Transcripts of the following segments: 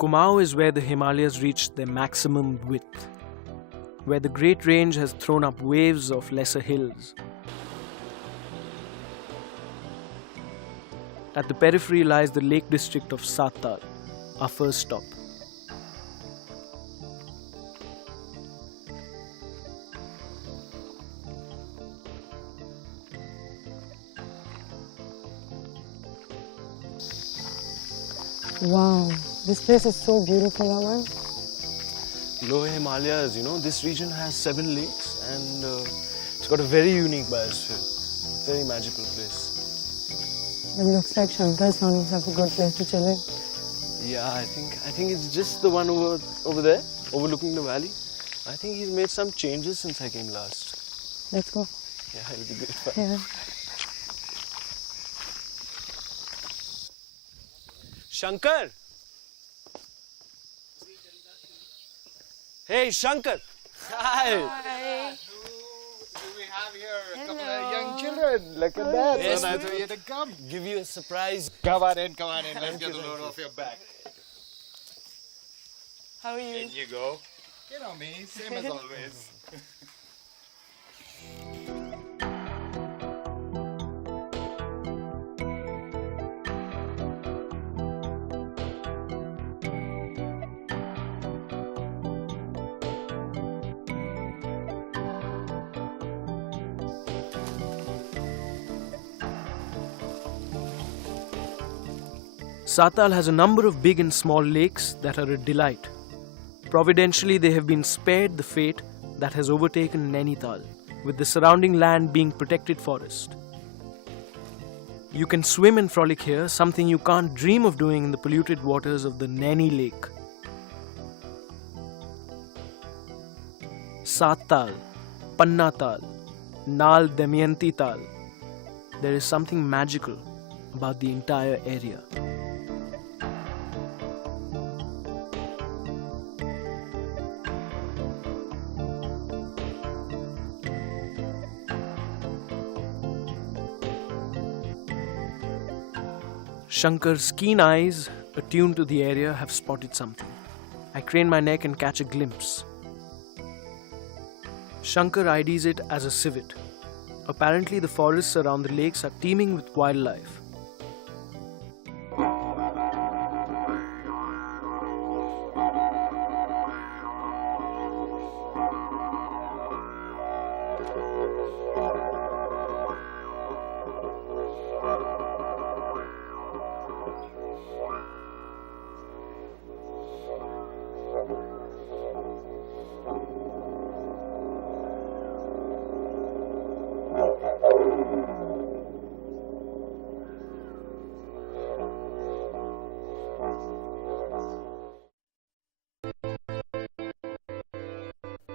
Kumaon is where the Himalayas reach their maximum width, where the Great Range has thrown up waves of lesser hills. At the periphery lies the lake district of Sattal, our first stop. Wow, this place is so beautiful, Aman. Lower Himalayas, this region has 7 lakes and it's got a very unique biosphere. Very magical place. It looks like Shankar's found himself a good place to chill in. Yeah, I think it's just the one over there, overlooking the valley. I think he's made some changes since I came last. Let's go. Yeah, it'll be good fun. Yeah. Shankar! Hey, Shankar! Hi! Do we have here a couple of young children? Look at that. Yes, So nice of you to come. Give you a surprise. Come on in. Let's get the load off your back. How are you? In you go. You know me, same as always. Sattal has a number of big and small lakes that are a delight. Providentially, they have been spared the fate that has overtaken Nainital, with the surrounding land being protected forest. You can swim and frolic here, something you can't dream of doing in the polluted waters of the Naini Lake. Sattal, Pannatal, Nal Damayanti Tal. There is something magical about the entire area. Shankar's keen eyes, attuned to the area, have spotted something. I crane my neck and catch a glimpse. Shankar IDs it as a civet. Apparently, the forests around the lakes are teeming with wildlife.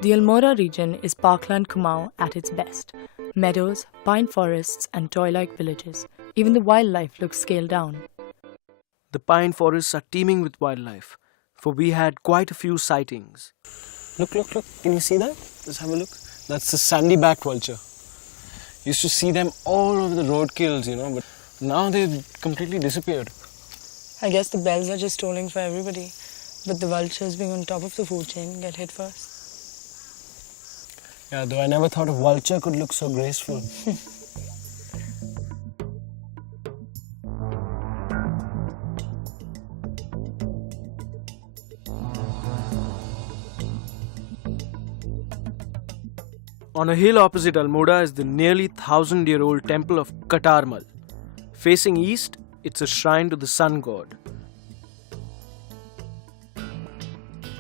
The Almora region is parkland Kumaon at its best. Meadows, pine forests and toy-like villages. Even the wildlife looks scaled down. The pine forests are teeming with wildlife, for we had quite a few sightings. Look. Can you see that? Just have a look. That's the sandy-backed vulture. Used to see them all over the roadkills, but now they've completely disappeared. I guess the bells are just tolling for everybody. But the vultures being on top of the food chain get hit first. Yeah, though I never thought a vulture could look so graceful. On a hill opposite Almora is the nearly 1,000-year-old temple of Cat Armas. Facing east, it's a shrine to the sun god.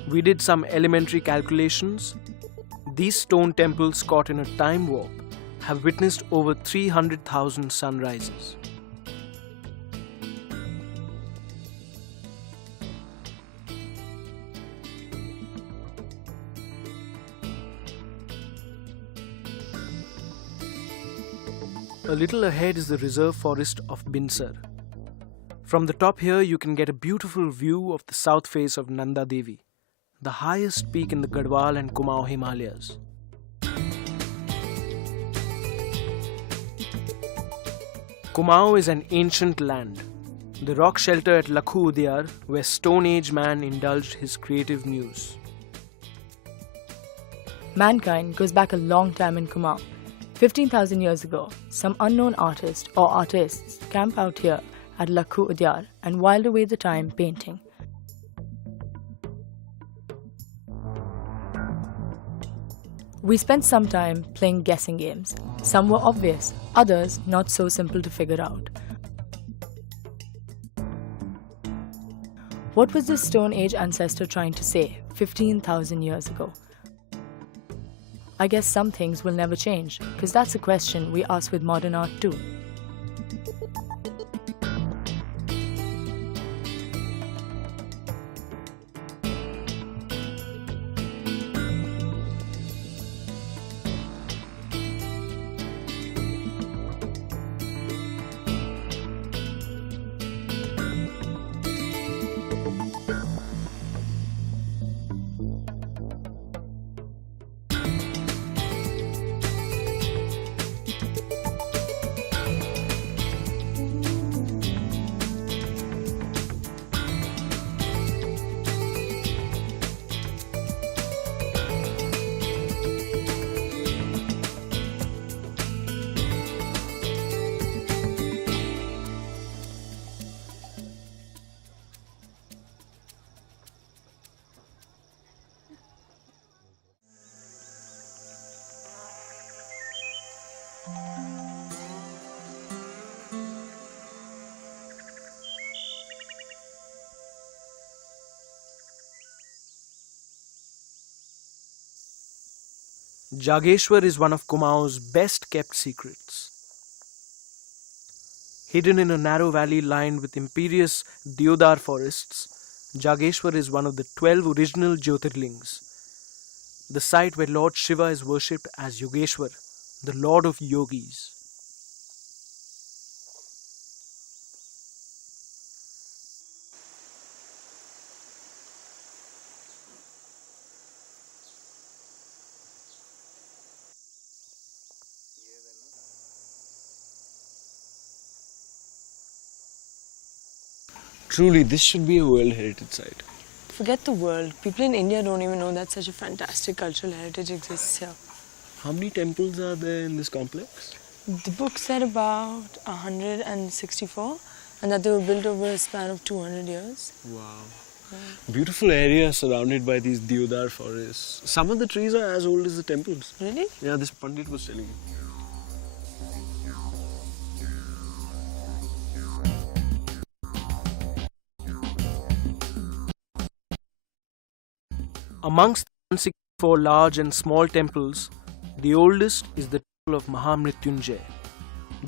We did some elementary calculations. These stone temples caught in a time warp have witnessed over 300,000 sunrises. A little ahead is the reserve forest of Binsar. From the top here you can get a beautiful view of the south face of Nanda Devi, the highest peak in the Garhwal and Kumaon Himalayas. Kumaon is an ancient land. the rock shelter at Lakhu Udyar, where Stone Age man indulged his creative muse. Mankind goes back a long time in Kumaon. 15,000 years ago, some unknown artist or artists camp out here at Lakhu Udyar and whiled away the time painting. We spent some time playing guessing games. Some were obvious, others not so simple to figure out. What was this Stone Age ancestor trying to say 15,000 years ago? I guess some things will never change, because that's a question we ask with modern art too. Jageshwar is one of Kumaon's best kept secrets. Hidden in a narrow valley lined with imperious deodar forests, Jageshwar is one of the 12 original Jyotirlings, the site where Lord Shiva is worshipped as Yogeshwar, the Lord of Yogis. Truly, this should be a World Heritage Site. Forget the world. People in India don't even know that such a fantastic cultural heritage exists here. How many temples are there in this complex? The book said about 164 and that they were built over a span of 200 years. Wow. Beautiful area surrounded by these deodar forests. Some of the trees are as old as the temples. Really? Yeah, this Pandit was telling me. Amongst the 164 large and small temples, the oldest is the temple of Mahamrityunjay,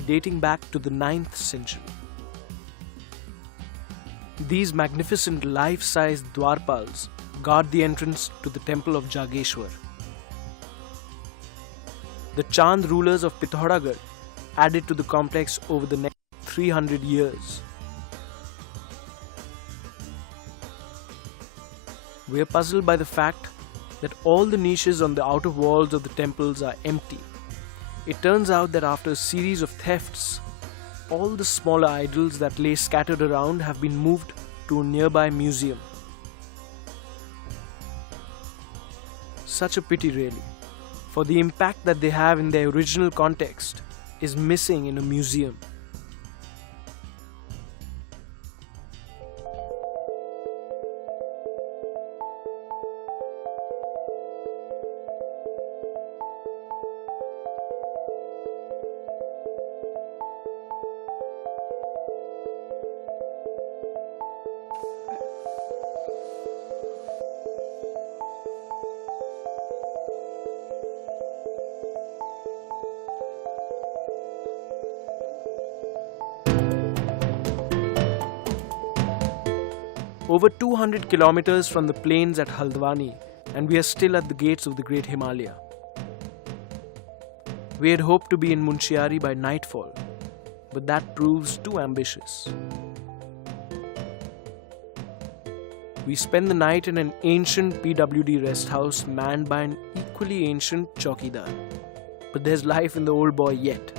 dating back to the 9th century. These magnificent life-sized dwarpals guard the entrance to the temple of Jageshwar. The Chand rulers of Pithoragarh added to the complex over the next 300 years. We are puzzled by the fact that all the niches on the outer walls of the temples are empty. It turns out that after a series of thefts, all the smaller idols that lay scattered around have been moved to a nearby museum. Such a pity really, for the impact that they have in their original context is missing in a museum. Over 200 kilometers from the plains at Haldwani, and we are still at the gates of the Great Himalaya. We had hoped to be in Munshiari by nightfall, but that proves too ambitious. We spend the night in an ancient PWD rest house manned by an equally ancient chowkidar. But there's life in the old boy yet.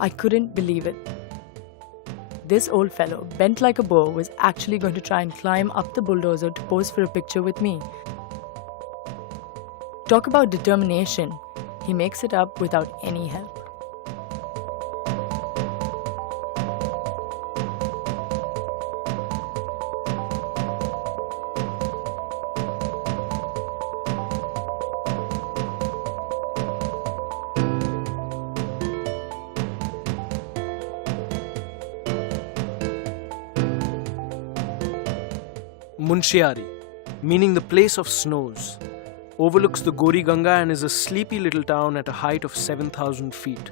I couldn't believe it. This old fellow, bent like a bow, was actually going to try and climb up the bulldozer to pose for a picture with me. Talk about determination. He makes it up without any help. Munshiari, meaning the place of snows, overlooks the Gori Ganga and is a sleepy little town at a height of 7,000 feet.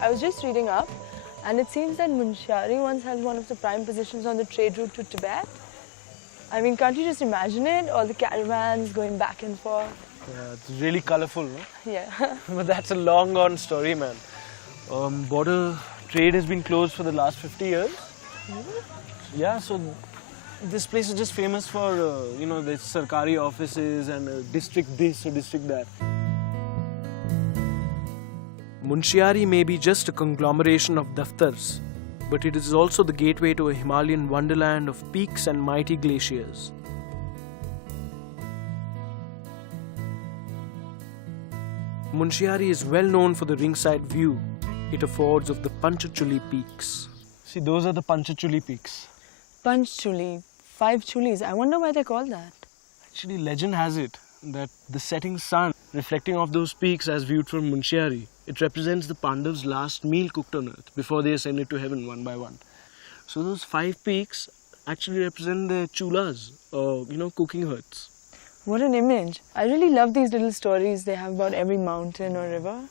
I was just reading up, and it seems that Munshiari once held one of the prime positions on the trade route to Tibet. I mean, can't you just imagine it? All the caravans going back and forth. Yeah, it's really colorful, no? Yeah. But that's a long gone story, man. Border trade has been closed for the last 50 years. Yeah, so this place is just famous for, the Sarkari offices and district this or district that. Munshiari may be just a conglomeration of daftars, but it is also the gateway to a Himalayan wonderland of peaks and mighty glaciers. Munshiari is well known for the ringside view it affords of the Panchachuli peaks. See, those are the Panchachuli peaks. Panchchuli, 5 chulis. I wonder why they're called that. Actually, legend has it that the setting sun reflecting off those peaks as viewed from Munshiari, it represents the Pandavs' last meal cooked on earth before they ascended to heaven one by one. So those 5 peaks actually represent the chulas, or cooking huts. What an image. I really love these little stories they have about every mountain or river.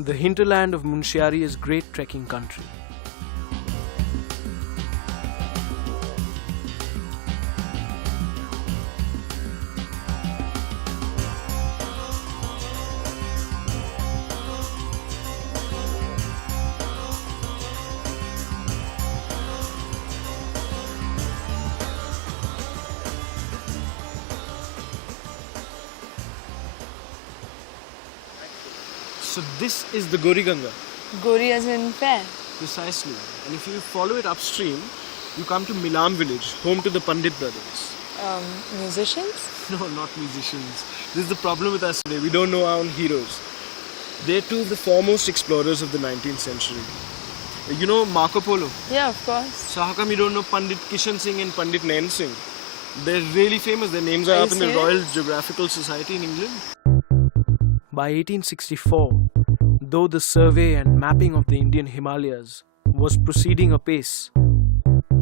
The hinterland of Munshiari is great trekking country. So this is the Gori Ganga. Gori as in fair. Precisely. And if you follow it upstream, you come to Milam village, home to the Pandit brothers. Musicians? No, not musicians. This is the problem with us today. We don't know our own heroes. They're two of the foremost explorers of the 19th century. You know Marco Polo? Yeah, of course. So how come you don't know Pandit Kishan Singh and Pandit Nain Singh? They're really famous. Their names are Are up you in the serious? Royal Geographical Society in England. By 1864, though the survey and mapping of the Indian Himalayas was proceeding apace,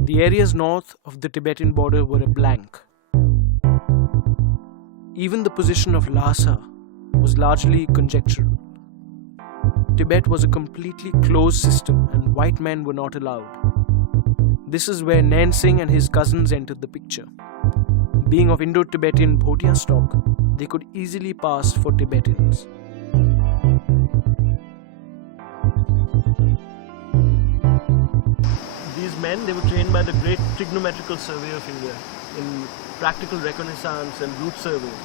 the areas north of the Tibetan border were a blank. Even the position of Lhasa was largely conjectural. Tibet was a completely closed system and white men were not allowed. This is where Nain Singh and his cousins entered the picture. Being of Indo-Tibetan Bhotia stock, they could easily pass for Tibetans. These men, they were trained by the great trigonometrical survey of India in practical reconnaissance and route survey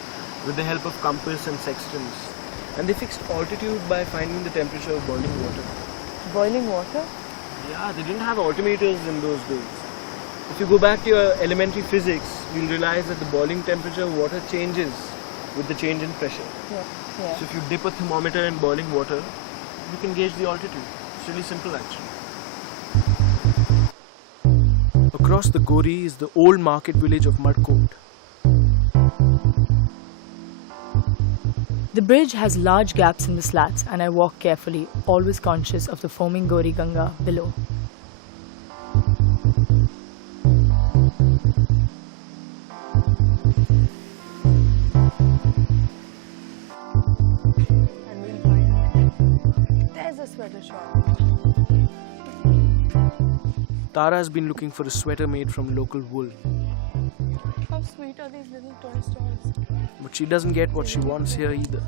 with the help of compass and sextants. And they fixed altitude by finding the temperature of boiling water. Boiling water? Yeah, they didn't have altimeters in those days. If you go back to your elementary physics, you'll realize that the boiling temperature of water changes with the change in pressure. Yeah. Yeah. So if you dip a thermometer in boiling water, you can gauge the altitude. It's really simple actually. Across the Gori is the old market village of Madkot. The bridge has large gaps in the slats and I walk carefully, always conscious of the foaming Gori Ganga below. And we'll find. There's a sweater shop. Tara has been looking for a sweater made from local wool, How sweet are these little toy stores? but she doesn't get what she wants here either.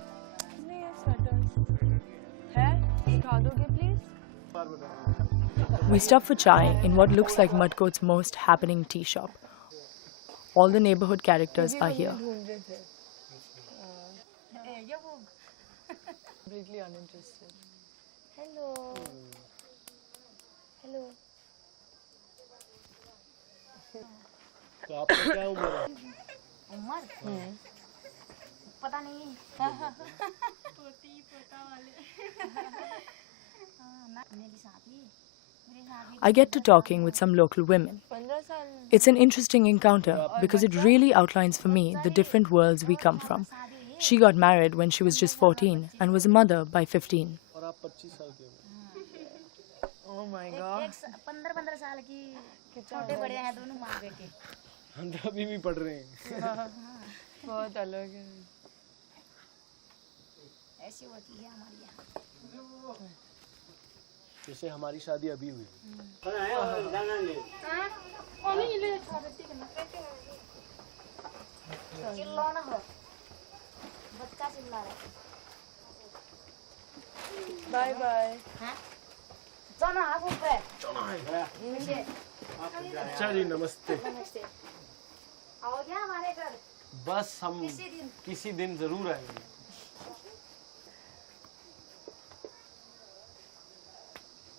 कितने ये sweaters? है? दिखा दोगे please? We stop for chai in what looks like Mudcote's most happening tea shop. All the neighborhood characters are here. ढूंढ रहे थे. Completely uninterested. Hello. Hello. तो आपका क्या उम्र है? उम्र पता नहीं पोता वाले ना मेरी शादी I get to talking with some local women. 15 साल. It's an interesting encounter because it really outlines for me the different worlds we come from. She got married when she was just 14 and was a mother by 15. और आप 25 साल के हो। Oh my god. 15 साल की छोटे बड़े हैं दोनों माँ बेटे हम तो अभी भी पढ़ रहे हैं। बहुत अलग है. ऐसी होती है हमारे यहाँ जैसे हमारी शादी अभी हुई। चिल्लो ना हो बच्चा चिल्ला रहा है Bye bye. हाँ जाना आप ऊपर नीचे अच्छा जी नमस्ते। नमस्ते आओ क्या हमारे घर बस हम दिन किसी दिन जरूर आएंगे।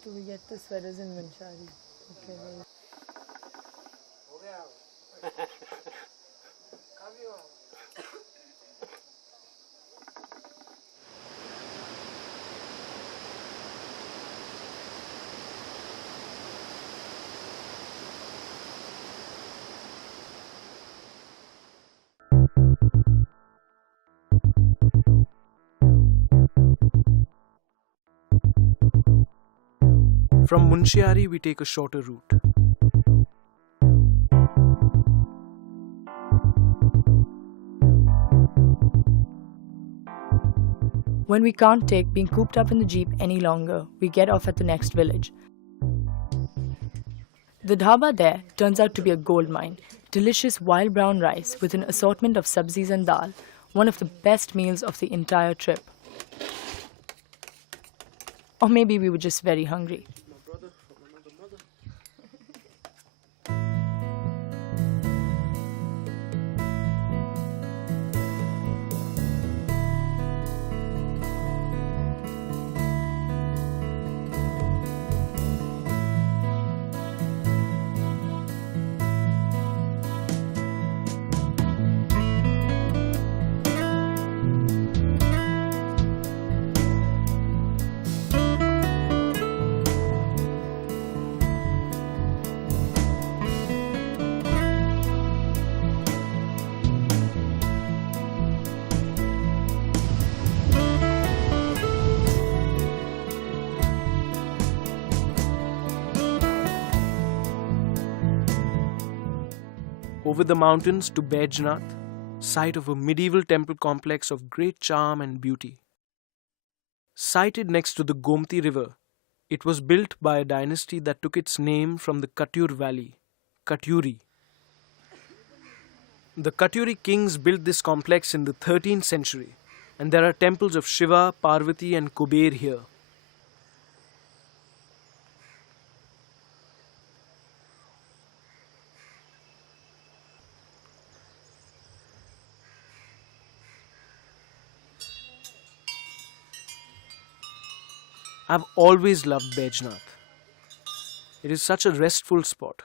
Do we get the sweaters in Munshari? Okay. Well. From Munshiari, we take a shorter route. When we can't take being cooped up in the jeep any longer, we get off at the next village. The dhaba there turns out to be a gold mine. Delicious wild brown rice with an assortment of sabzis and dal, one of the best meals of the entire trip. Or maybe we were just very hungry. Over the mountains to Bhejna, site of a medieval temple complex of great charm and beauty. Sited next to the Gomti River, it was built by a dynasty that took its name from the Katyur Valley, Katyuri. The Katyuri kings built this complex in the 13th century, and there are temples of Shiva, Parvati and Kuber here. I've always loved Bhejna. It is such a restful spot.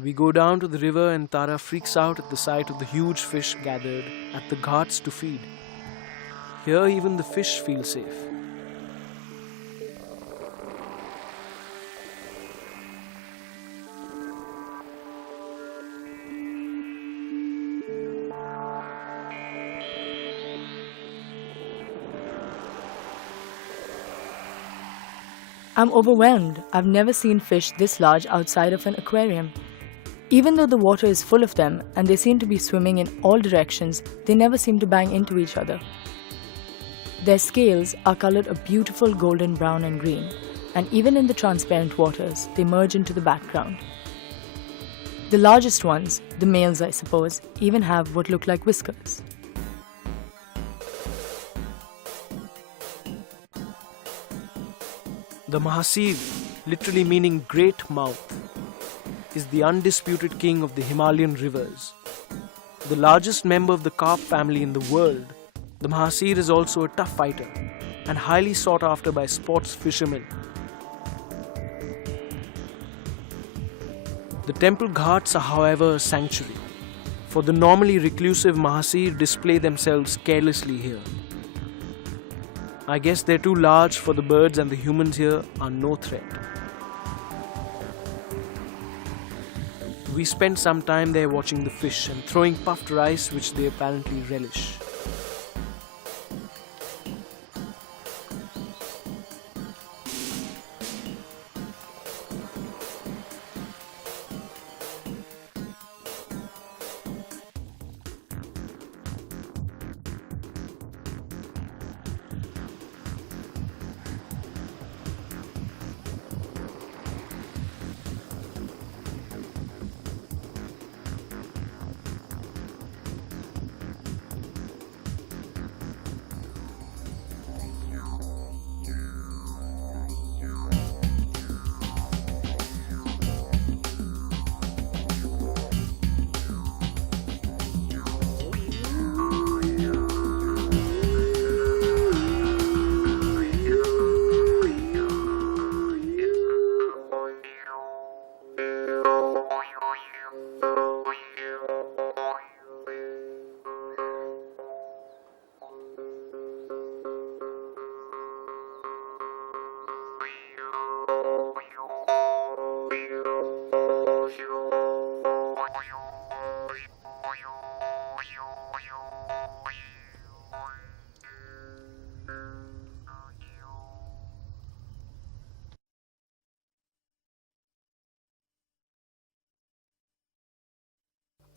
We go down to the river and Tara freaks out at the sight of the huge fish gathered at the ghats to feed. Here even the fish feel safe. I'm overwhelmed. I've never seen fish this large outside of an aquarium. Even though the water is full of them and they seem to be swimming in all directions, they never seem to bang into each other. Their scales are colored a beautiful golden brown and green, and even in the transparent waters, they merge into the background. The largest ones, the males I suppose, even have what look like whiskers. The Mahasir, literally meaning great mouth, is the undisputed king of the Himalayan rivers. The largest member of the carp family in the world, the Mahasir is also a tough fighter and highly sought after by sports fishermen. The temple ghats are, however, a sanctuary, for the normally reclusive Mahasir display themselves carelessly here. I guess they're too large for the birds and the humans here are no threat. We spent some time there watching the fish and throwing puffed rice which they apparently relish.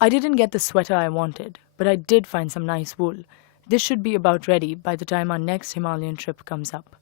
I didn't get the sweater I wanted, but I did find some nice wool. This should be about ready by the time our next Himalayan trip comes up.